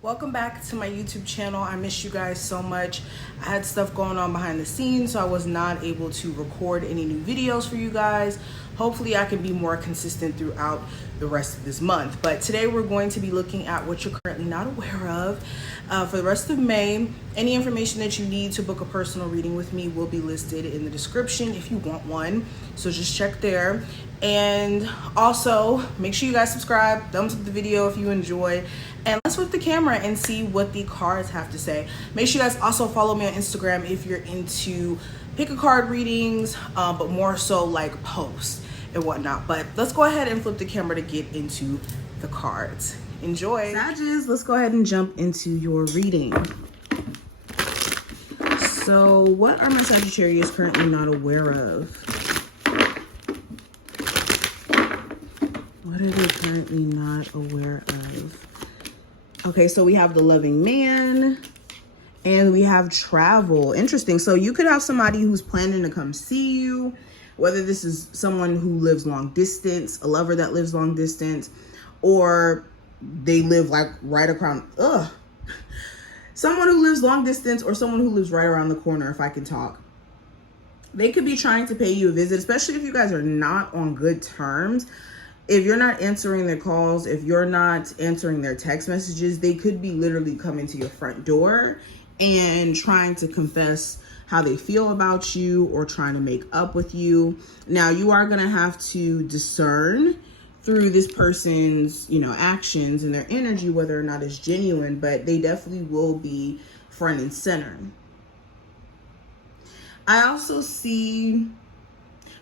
Welcome back to my YouTube channel. I miss you guys so much. I had stuff going on behind the scenes, so I was not able to record any new videos for you guys. Hopefully I can be more consistent throughout the rest of this month. But today we're going to be looking at what you're currently not aware of. For the rest of May, any information that you need to book a personal reading with me will be listed in the description if you want one. So just check there. And also make sure you guys subscribe, thumbs up the video if you enjoy, and let's flip the camera and see what the cards have to say. Make sure you guys also follow me on Instagram if you're into pick a card readings, but more so like posts and whatnot. But let's go ahead and flip the camera to get into the cards. Enjoy. Sagittarius, let's go ahead and jump into your reading. So what are my Sagittarius currently not aware of? What are they currently not aware of? Okay, so we have the loving man and we have travel. Interesting. So you could have somebody who's planning to come see you, whether this is someone who lives long distance, a lover that lives long distance, or they live like right around, someone who lives long distance or someone who lives right around the corner, if I can talk. They could be trying to pay you a visit, especially if you guys are not on good terms. If you're not answering their calls, if you're not answering their text messages, they could be literally coming to your front door and trying to confess how they feel about you or trying to make up with you. Now, you are going to have to discern through this person's, actions and their energy, whether or not it's genuine, but they definitely will be front and center. I also see,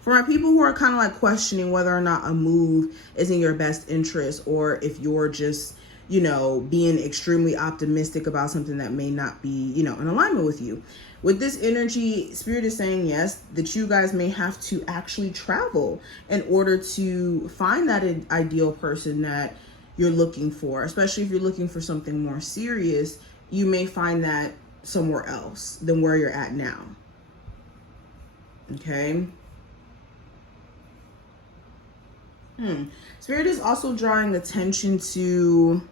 for my people who are kind of like questioning whether or not a move is in your best interest, or if you're just, being extremely optimistic about something that may not be, in alignment with you. With this energy, Spirit is saying, yes, that you guys may have to actually travel in order to find that ideal person that you're looking for. Especially if you're looking for something more serious, you may find that somewhere else than where you're at now. Okay. Spirit is also drawing attention to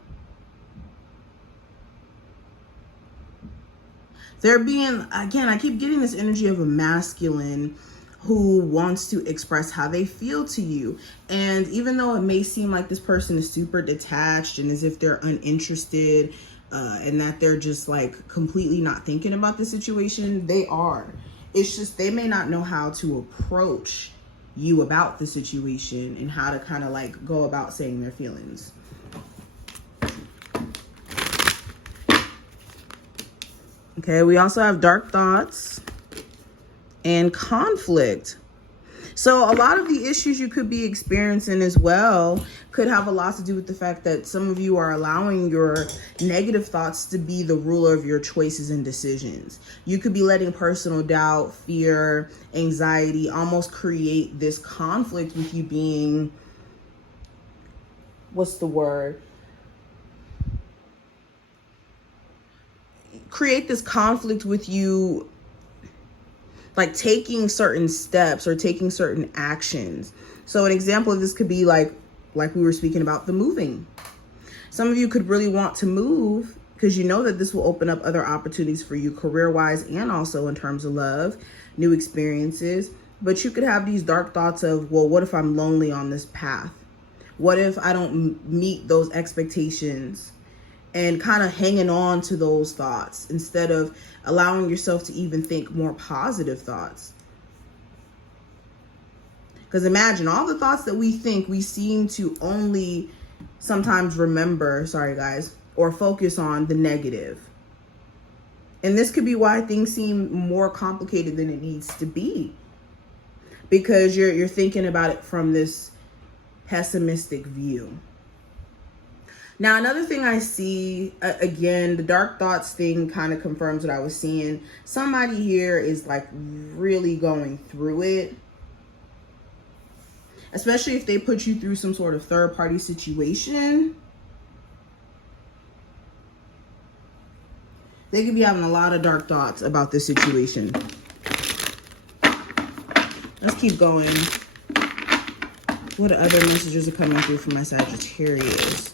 there being, again, I keep getting this energy of a masculine who wants to express how they feel to you. And even though it may seem like this person is super detached and as if they're uninterested and that they're just like completely not thinking about the situation, they are. It's just they may not know how to approach you about the situation and how to kind of like go about saying their feelings. Okay, we also have dark thoughts and conflict. So a lot of the issues you could be experiencing as well could have a lot to do with the fact that some of you are allowing your negative thoughts to be the ruler of your choices and decisions. You could be letting personal doubt, fear, anxiety almost create this conflict with you being, what's the word? Create this conflict with you like taking certain steps or taking certain actions. So an example of this could be like we were speaking about the moving. Some of you could really want to move because you know that this will open up other opportunities for you career-wise and also in terms of love, new experiences. But you could have these dark thoughts of, well, what if I'm lonely on this path? What if I don't meet those expectations? And kind of hanging on to those thoughts instead of allowing yourself to even think more positive thoughts. Because imagine all the thoughts that we think, we seem to only sometimes remember, sorry guys, or focus on the negative. And this could be why things seem more complicated than it needs to be. Because you're thinking about it from this pessimistic view. Now, another thing I see, again, the dark thoughts thing kind of confirms what I was seeing. Somebody here is like really going through it. Especially if they put you through some sort of third-party situation. They could be having a lot of dark thoughts about this situation. Let's keep going. What other messages are coming through from my Sagittarius?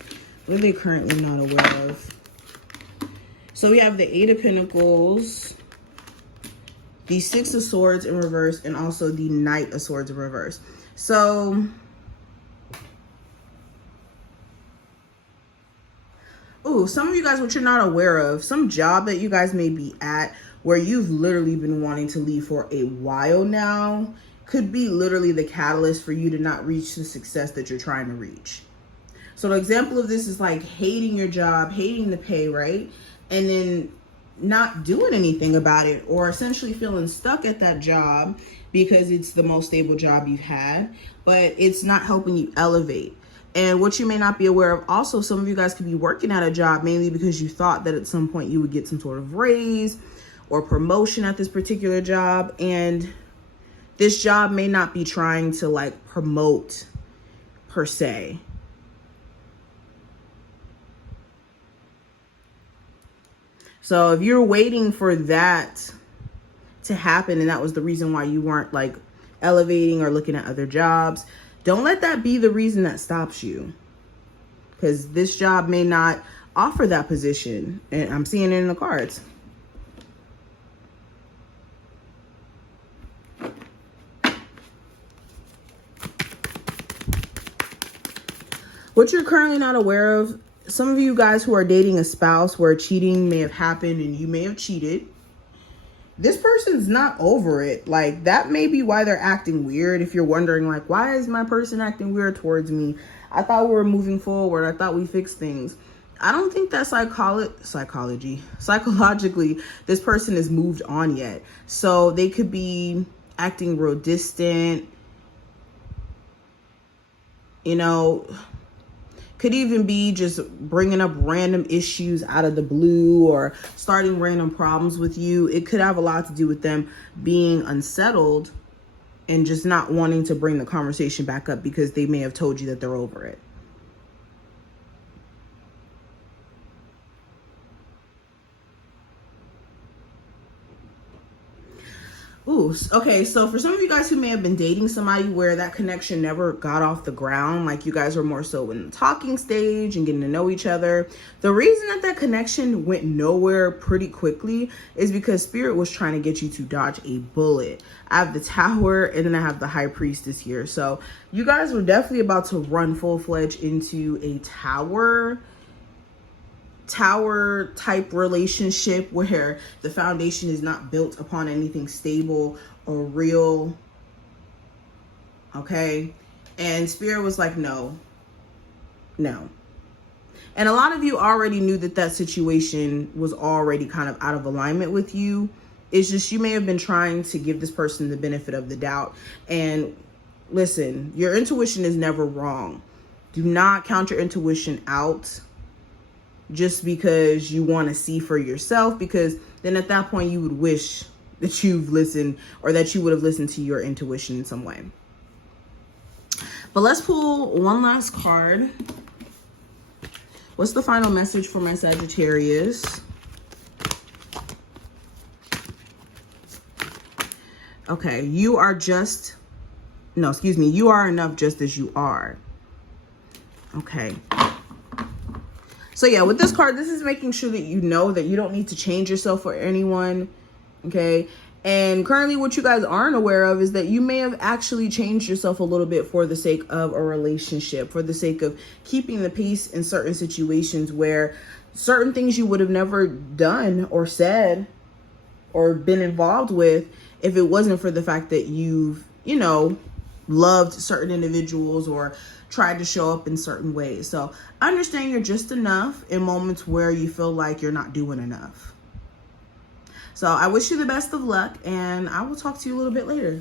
What are they currently not aware of? So we have the Eight of Pentacles, the Six of Swords in reverse, and also the Knight of Swords in reverse. So, ooh, some of you guys, what you're not aware of, some job that you guys may be at where you've literally been wanting to leave for a while now could be literally the catalyst for you to not reach the success that you're trying to reach. So the example of this is like hating your job, hating the pay, right? And then not doing anything about it, or essentially feeling stuck at that job because it's the most stable job you've had, but it's not helping you elevate. And what you may not be aware of, also, some of you guys could be working at a job mainly because you thought that at some point you would get some sort of raise or promotion at this particular job. And this job may not be trying to like promote per se. So if you're waiting for that to happen and that was the reason why you weren't like elevating or looking at other jobs, don't let that be the reason that stops you, because this job may not offer that position. And I'm seeing it in the cards. What you're currently not aware of, some of you guys who are dating a spouse where cheating may have happened and you may have cheated, this person's not over it. Like, that may be why they're acting weird. If you're wondering, like, why is my person acting weird towards me? I thought we were moving forward. I thought we fixed things. I don't think that psychologically, this person has moved on yet. So they could be acting real distant, you know. Could even be just bringing up random issues out of the blue or starting random problems with you. It could have a lot to do with them being unsettled and just not wanting to bring the conversation back up because they may have told you that they're over it. Ooh, okay, so for some of you guys who may have been dating somebody where that connection never got off the ground, like you guys were more so in the talking stage and getting to know each other, the reason that that connection went nowhere pretty quickly is because Spirit was trying to get you to dodge a bullet. I have the Tower and then I have the High Priestess here. So you guys were definitely about to run full-fledged into a tower type relationship where the foundation is not built upon anything stable or real. Okay. And Spirit was like, no. And a lot of you already knew that that situation was already kind of out of alignment with you. It's just, you may have been trying to give this person the benefit of the doubt. And listen, your intuition is never wrong. Do not count your intuition out just because you want to see for yourself, because then at that point you would wish that you've listened, or that you would have listened to your intuition in some way. But let's pull one last card. What's the final message for my Sagittarius? Okay, you are enough just as you are. Okay. So yeah, with this card, this is making sure that you know that you don't need to change yourself for anyone, okay? And currently what you guys aren't aware of is that you may have actually changed yourself a little bit for the sake of a relationship, for the sake of keeping the peace in certain situations where certain things you would have never done or said or been involved with if it wasn't for the fact that you've, you know, loved certain individuals or tried to show up in certain ways. So understand you're just enough in moments where you feel like you're not doing enough. So I wish you the best of luck, and I will talk to you a little bit later.